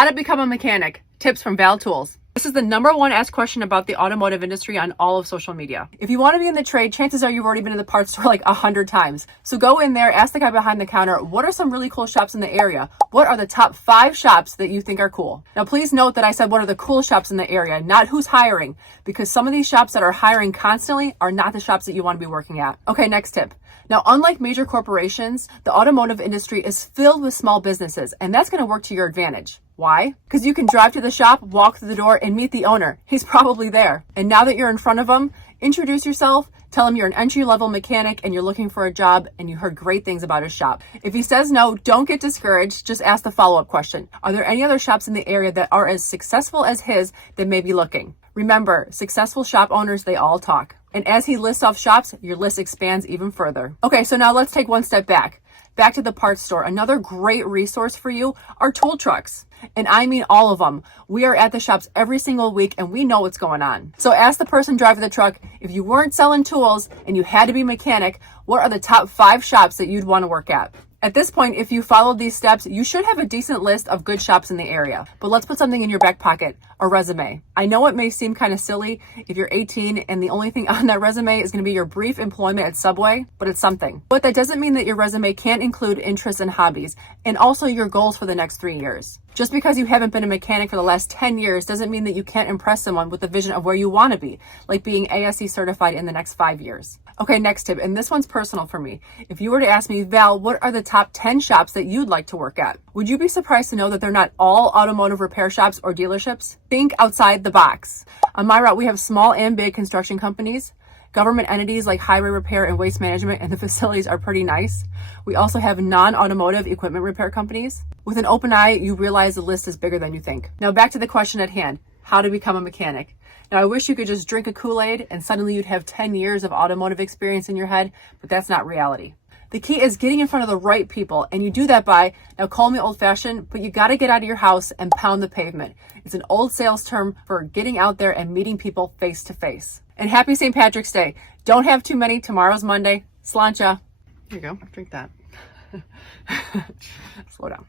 How to become a mechanic. Tips from Val Tools. This is the number one asked question about the automotive industry on all of social media. If you want to be in the trade, chances are you've already been in the parts store like 100 times. So go in there, ask the guy behind the counter, what are some really cool shops in the area? What are the top 5 shops that you think are cool? Now, please note that I said what are the cool shops in the area, not who's hiring, because some of these shops that are hiring constantly are not the shops that you want to be working at. Okay, next tip. Now, unlike major corporations, the automotive industry is filled with small businesses, and that's going to work to your advantage. Why? Because you can drive to the shop, walk through the door, and meet the owner. He's probably there. And now that you're in front of him, introduce yourself, tell him you're an entry-level mechanic and you're looking for a job and you heard great things about his shop. If he says no, don't get discouraged. Just ask the follow-up question. Are there any other shops in the area that are as successful as his that may be looking? Remember, successful shop owners, they all talk. And as he lists off shops, your list expands even further. Okay, so now let's take one step back. Back to the parts store. Another great resource for you are tool trucks. And I mean all of them. We are at the shops every single week and we know what's going on. So ask the person driving the truck, if you weren't selling tools and you had to be a mechanic, what are the top 5 shops that you'd want to work at? At this point, if you followed these steps, you should have a decent list of good shops in the area. But let's put something in your back pocket, a resume. I know it may seem kind of silly if you're 18 and the only thing on that resume is going to be your brief employment at Subway, but it's something. But that doesn't mean that your resume can't include interests and hobbies, and also your goals for the next 3 years. Just because you haven't been a mechanic for the last 10 years doesn't mean that you can't impress someone with a vision of where you want to be, like being ASE certified in the next 5 years. Okay, next tip, and this one's personal for me. If you were to ask me, Val, what are the top 10 shops that you'd like to work at? Would you be surprised to know that they're not all automotive repair shops or dealerships? Think outside the box. On my route, we have small and big construction companies, government entities like highway repair and waste management, and the facilities are pretty nice. We also have non-automotive equipment repair companies. With an open eye, you realize the list is bigger than you think. Now back to the question at hand, how to become a mechanic. Now I wish you could just drink a Kool-Aid and suddenly you'd have 10 years of automotive experience in your head, but that's not reality. The key is getting in front of the right people, and you do that by, now call me old-fashioned, but you got to get out of your house and pound the pavement. It's an old sales term for getting out there and meeting people face to face. And happy St. Patrick's Day. Don't have too many. Tomorrow's Monday. Sláinte. Here you go. Drink that. Slow down.